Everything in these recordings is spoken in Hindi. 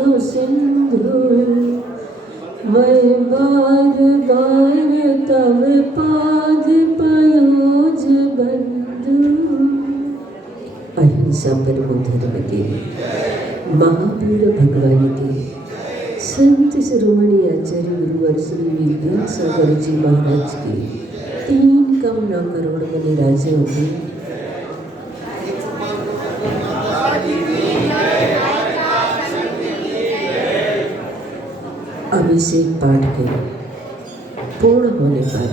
माधव सिंधु मैं बार बार तव पाद पयोज बंधु। अहिंसा परमो धर्म के महावीर भगवान के संत शिरोमणि आचार्य गुरुवर श्री विद्यासागर जी महाराज की 3 कामना करोड़ में निराजे होगी। अभिषेक पाठ के पूर्ण होने पर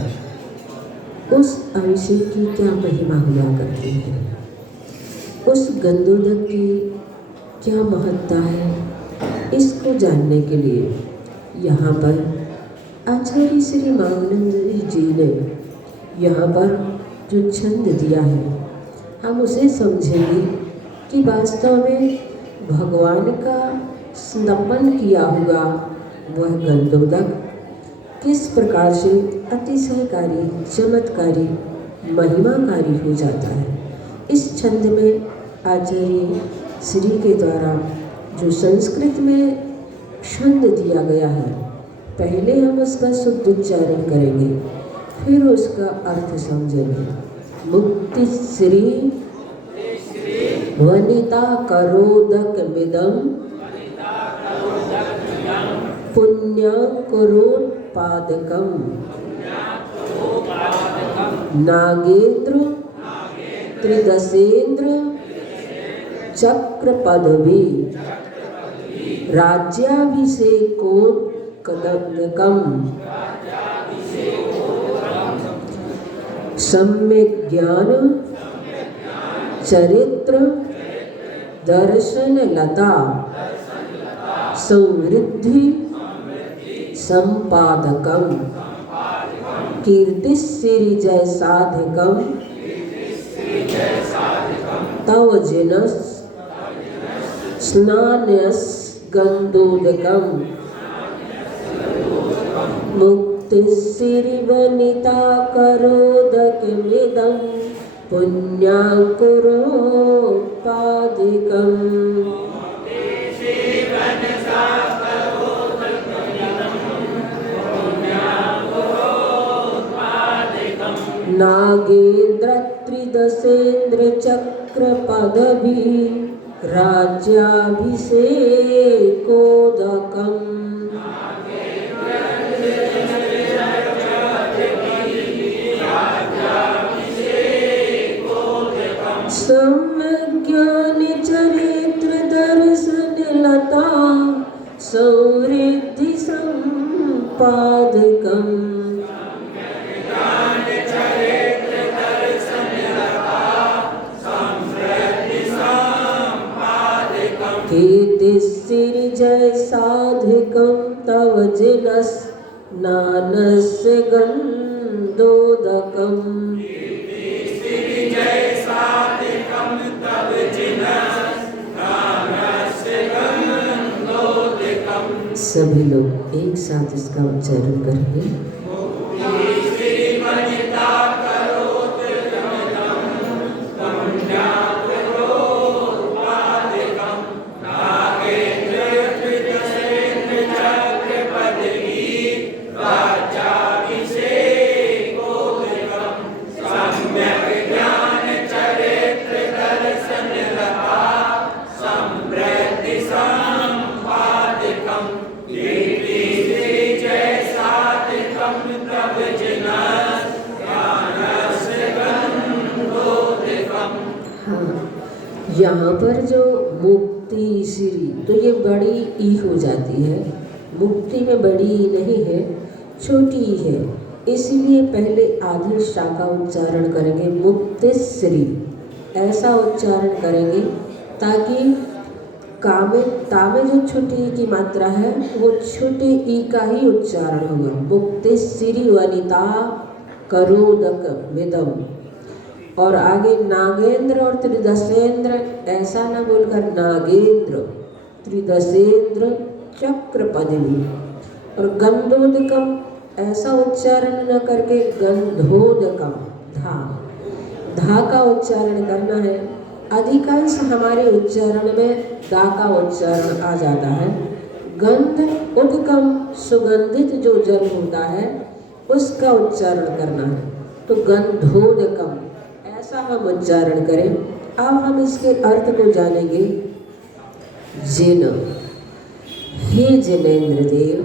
उस अभिषेक की क्या महिमा हुआ करती है, उस गंधोदक की क्या महत्ता है, इसको जानने के लिए यहाँ पर आचार्य श्री मानंद जी ने यहाँ पर जो छंद दिया है हम उसे समझेंगे कि वास्तव में भगवान का स्नपन किया हुआ वह गंधोदक किस प्रकार से अतिशयकारी चमत्कारी महिमाकारी हो जाता है। इस छंद में आचार्य श्री के द्वारा जो संस्कृत में छंद दिया गया है, पहले हम उसका शुद्ध उच्चारण करेंगे, फिर उसका अर्थ समझेंगे। मुक्ति श्री वनिता करोदक मिदम पुण्यंकुरोत्पादकम नागेंद्र त्रिदशेंद्र चक्र पदवी राज्याभिषेकोत्कदकम सम्यक ज्ञान चरित्र दर्शन लता समृद्धि संपादकम कीर्तिश्री जय साधकम तव जिनस स्नानस गंधोदकम मुक्तिश्री वनिता करोदकमिदं पुण्याकुरोत्पादकम नागेंद्र त्रिदशेंद्र चक्र पदवी राज्याभिषेकोदकम सम्यज्ञान चरित्र दर्शन लता समृद्धि संपादकम कीर्तिश्री जय साधकम तव जिनस नानस्य गंधोदकम सभी लोग एक साथ इसका उच्चारण करेंगे। यहाँ पर जो मुक्ति श्री, तो ये बड़ी ई हो जाती है, मुक्ति में बड़ी ई नहीं है, छोटी ई है, इसलिए पहले आधी शा का उच्चारण करेंगे मुक्तिश्री, ऐसा उच्चारण करेंगे ताकि ता में जो छोटी ई की मात्रा है वो छोटे ई का ही उच्चारण होगा। मुक्तिश्री वनिता करोदक मिदम, और आगे नागेंद्र और त्रिदशेंद्र ऐसा न बोलकर नागेंद्र त्रिदशेंद्र चक्र पदवी, और गंधोदकम ऐसा उच्चारण न करके गंधोदकम धा का उच्चारण करना है। अधिकांश हमारे उच्चारण में दा का उच्चारण आ जाता है, गंध उदकम सुगंधित जो जल होता है उसका उच्चारण करना है। तो गंधोदकम ऐसा हम उच्चारण करें। अब हम इसके अर्थ को जानेंगे। जिन हे जिनेन्द्र देव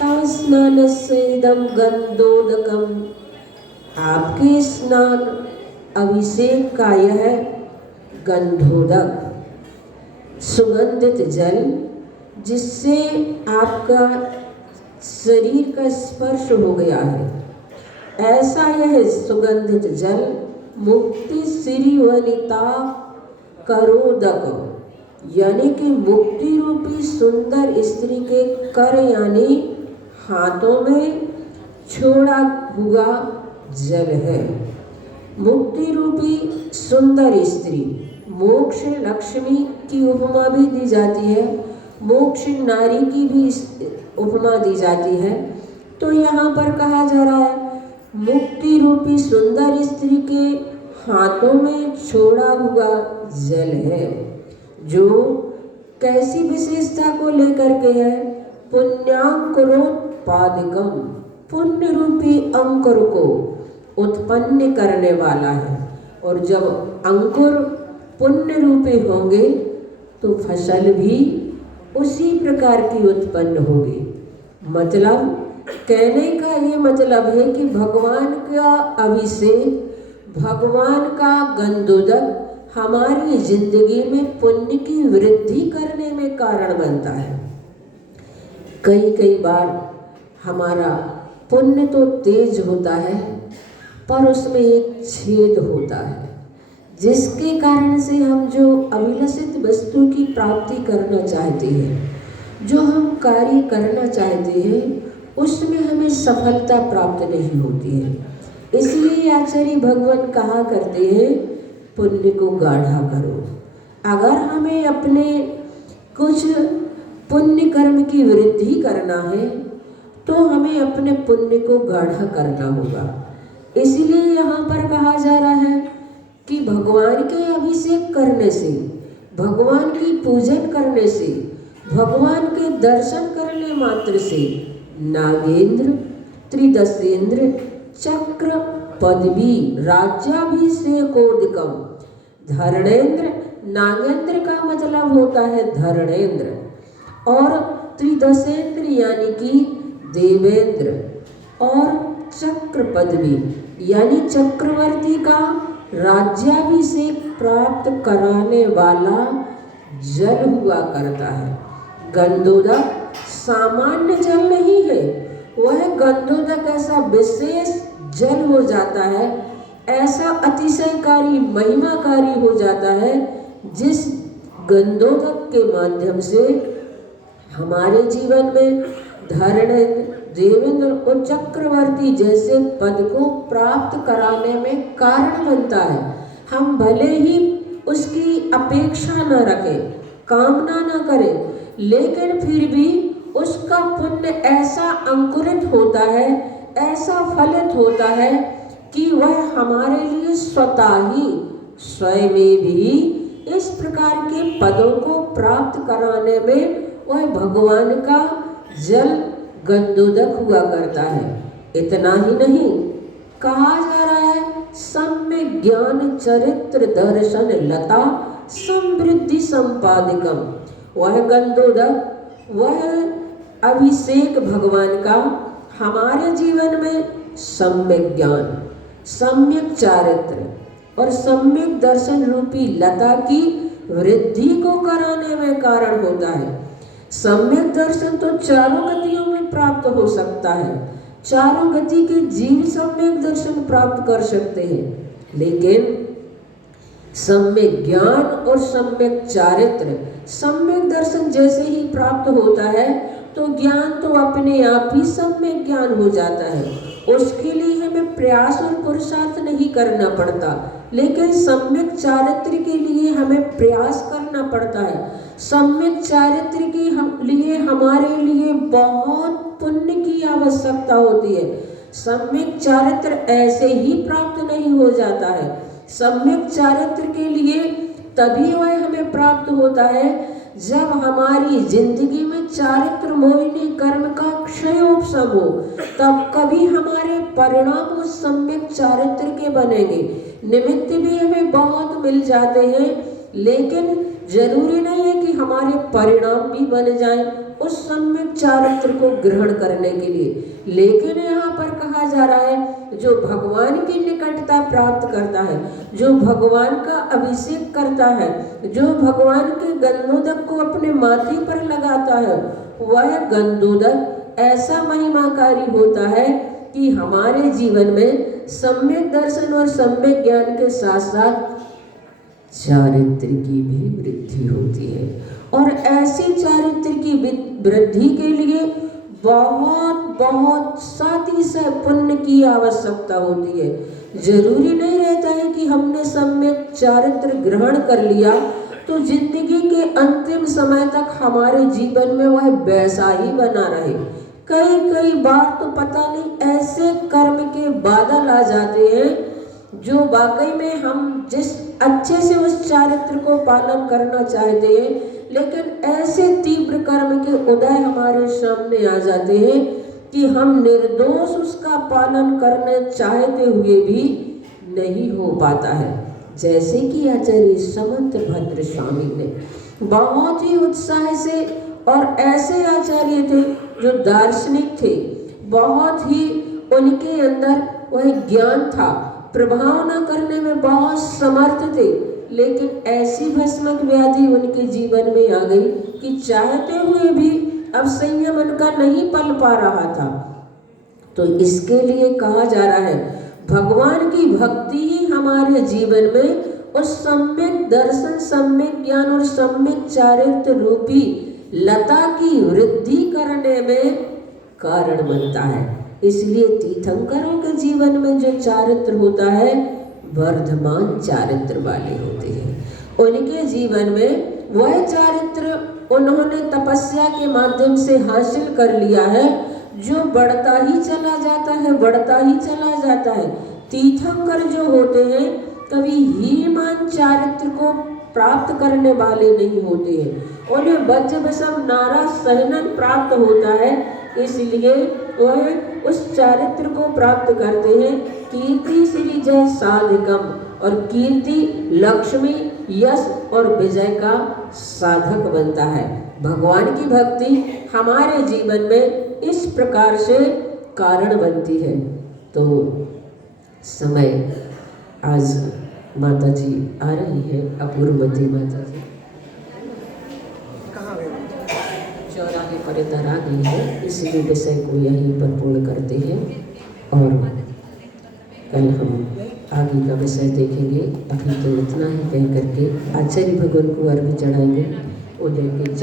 तव स्नानस्य इदं गंधोदकम, आपके स्नान अभिषेक का यह गंधोदक सुगंधित जल, जिससे आपका शरीर का स्पर्श हो गया है, ऐसा यह सुगंधित जल मुक्ति श्री वनिता करोदक, यानी कि मुक्ति रूपी सुंदर स्त्री के कर यानी हाथों में छोड़ा हुआ जल है। मुक्ति रूपी सुंदर स्त्री, मोक्ष लक्ष्मी की उपमा भी दी जाती है, मोक्ष नारी की भी उपमा दी जाती है। तो यहाँ पर कहा जा रहा है मुक्ति रूपी सुंदर स्त्री के हाथों में छोड़ा हुआ जल है, जो कैसी विशेषता को लेकर के है? पुण्यांकुरोत्पादकम, पुण्य रूपी अंकुर को उत्पन्न करने वाला है। और जब अंकुर पुण्य रूपी होंगे तो फसल भी उसी प्रकार की उत्पन्न होगी। मतलब कहने का ये मतलब है कि भगवान का अभिषेक, भगवान का गंधोदक हमारी जिंदगी में पुण्य की वृद्धि करने में कारण बनता है। कई बार हमारा पुण्य तो तेज होता है, पर उसमें एक छेद होता है, जिसके कारण से हम जो अभिलषित वस्तु की प्राप्ति करना चाहते हैं, जो हम कार्य करना चाहते हैं, उसमें हमें सफलता प्राप्त नहीं होती है। इसलिए आचार्य भगवान कहा करते हैं पुण्य को गाढ़ा करो। अगर हमें अपने कुछ पुण्य कर्म की वृद्धि करना है तो हमें अपने पुण्य को गाढ़ा करना होगा। इसलिए यहाँ पर कहा जा रहा है कि भगवान के अभिषेक करने से, भगवान की पूजन करने से, भगवान के दर्शन करने मात्र से नागेंद्र त्रिदशेंद्र चक्र पदवी राज्याभिषेकोदकम, धरणेन्द्र, नागेंद्र का मतलब होता है धरणेन्द्र, और त्रिदशेंद्र यानी कि देवेंद्र, और चक्र पदवी यानी चक्रवर्ती का राज्याभिषेक प्राप्त कराने वाला जल हुआ करता है। गंधोदक सामान्य जल नहीं है, वह गंधोदक ऐसा विशेष जल हो जाता है, ऐसा अतिशयकारी महिमाकारी हो जाता है, जिस गंधोदक के माध्यम से हमारे जीवन में धरणेन्द्र, देवेंद्र और चक्रवर्ती जैसे पद को प्राप्त कराने में कारण बनता है। हम भले ही उसकी अपेक्षा न रखें, कामना न करें, लेकिन फिर भी उसका पुण्य ऐसा अंकुरित होता है, ऐसा फलित होता है कि वह हमारे लिए स्वतः ही स्वयं भी इस प्रकार के पदों को प्राप्त कराने में वह भगवान का जल गंधोदक हुआ करता है। इतना ही नहीं, कहा जा रहा है सम्यक ज्ञान चरित्र दर्शन लता समृद्धि संपादकम, वह गंधोदक, वह अभिषेक भगवान का हमारे जीवन में सम्यक ज्ञान, सम्यक चारित्र और सम्यक दर्शन रूपी लता की वृद्धि को कराने में कारण होता है। सम्यक दर्शन तो चारों गतियों में प्राप्त हो सकता है, चारों गति के जीव सम्यक दर्शन प्राप्त कर सकते हैं, लेकिन सम्यक ज्ञान और सम्यक चारित्र, सम्यक दर्शन जैसे ही प्राप्त होता है तो ज्ञान तो अपने आप ही सम्यक ज्ञान हो जाता है। उसके लिए हमें प्रयास और पुरुषार्थ नहीं करना पड़ता, लेकिन सम्यक चारित्र के लिए हमें प्रयास करना पड़ता है। सम्यक चारित्र के लिए हमारे लिए बहुत पुण्य की आवश्यकता होती है। सम्यक चारित्र ऐसे ही प्राप्त नहीं हो जाता है। सम्यक चारित्र के लिए तभी वह हमें प्राप्त होता है जब हमारी जिंदगी में चारित्र मोहिनी कर्म का क्षयोपशम हो, तब कभी हमारे परिणाम उस सम्यक चारित्र के बनेंगे। निमित्त भी हमें बहुत मिल जाते हैं, लेकिन जरूरी नहीं है कि हमारे परिणाम भी बन जाएं उस सम्यक चारित्र को ग्रहण करने के लिए। लेकिन यहाँ पर कहा जा रहा है, जो भगवान की निकटता प्राप्त करता है, जो भगवान का अभिषेक करता है, जो भगवान के गंधोदक को अपने माथे पर लगाता है, वह गंधोदक ऐसा महिमाकारी होता है कि हमारे जीवन में सम्यक दर्शन और सम्यक ज्ञान के साथ साथ चारित्र की भी वृद्धि होती है। और ऐसी चारित्र की वृद्धि के लिए बहुत बहुत सातिशय पुण्य की आवश्यकता होती है। जरूरी नहीं रहता है कि हमने सम्यक चारित्र ग्रहण कर लिया तो जिंदगी के अंतिम समय तक हमारे जीवन में वह वैसा ही बना रहे। कई बार तो पता नहीं ऐसे कर्म के बादल आ जाते हैं जो वाकई में हम जिस अच्छे से उस चारित्र को पालन करना चाहते हैं, लेकिन ऐसे तीव्र कर्म के उदय हमारे सामने आ जाते हैं कि हम निर्दोष उसका पालन करने चाहते हुए भी नहीं हो पाता है। जैसे कि आचार्य समंत भद्र स्वामी ने बहुत ही उत्साह से, और ऐसे आचार्य थे जो दार्शनिक थे, बहुत ही उनके अंदर वह ज्ञान था, प्रभाव न करने में बहुत समर्थ थे, लेकिन ऐसी भस्मक व्याधि उनके जीवन में आ गई कि चाहते हुए भी अब संयम उनका नहीं पल पा रहा था। तो इसके लिए कहा जा रहा है, भगवान की भक्ति ही हमारे जीवन में उस सम्यक दर्शन, सम्यक ज्ञान और सम्यक चारित्र रूपी लता की वृद्धि करने में कारण बनता है। इसलिए तीर्थंकरों के जीवन में जो चारित्र होता है, वर्धमान चारित्र वाले होते हैं। उनके जीवन में वह चारित्र उन्होंने तपस्या के माध्यम से हासिल कर लिया है जो बढ़ता ही चला जाता है, बढ़ता ही चला जाता है। तीर्थंकर जो होते हैं कभी हीमान चारित्र को प्राप्त करने वाले नहीं होते हैं। उन्हें वज्र विषम नारा सहनन प्राप्त होता है, इसलिए वह उस चारित्र को प्राप्त करते हैं। कीर्ति श्री जय साधिकम, और कीर्ति लक्ष्मी यश और विजय का साधक बनता है। भगवान की भक्ति हमारे जीवन में इस प्रकार से कारण बनती है। तो समय आज माता जी आ रही है, अपूर्वमती माता जी चौराहे पर इधर आ गई है, इसलिए विषय को यहीं पर पूर्ण करते हैं और कल हम आगे का विषय देखेंगे। अभी तो इतना ही कह करके आचार्य भगवान को अर्घ्य चढ़ाएंगे। उदय के चंद